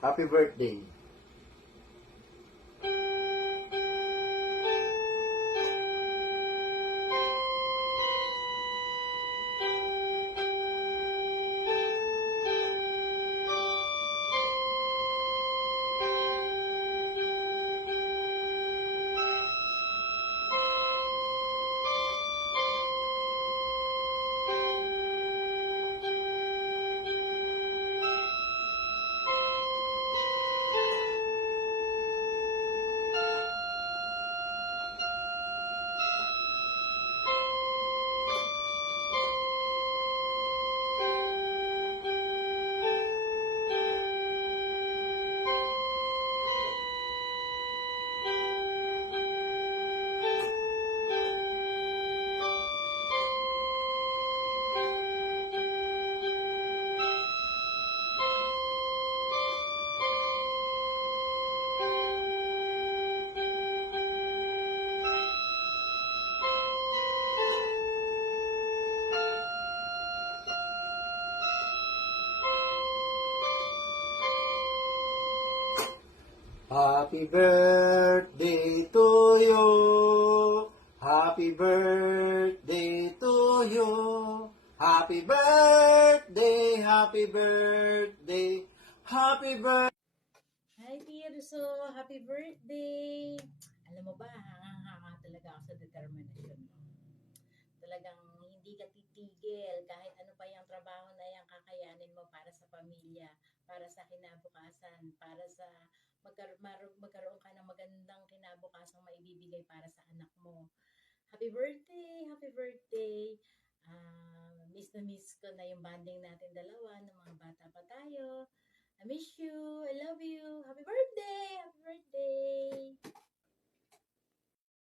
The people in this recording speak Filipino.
Happy birthday. Happy birthday to you. Happy birthday to you. Happy birthday, happy birthday, happy birthday. Hi, Tirso! Happy birthday! Alam mo ba, hanga-hanga talaga ako sa determinasyon mo. Talagang hindi ka titigil kahit ano pa yung trabaho na yung kakayanin mo para sa pamilya, para sa kinabukasan, para sa magkaroon ka ng magandang kinabukasang maibibigay para sa anak mo. Happy birthday! Happy birthday! Miss na miss ko na yung bonding natin dalawa ng mga bata pa tayo. I miss you.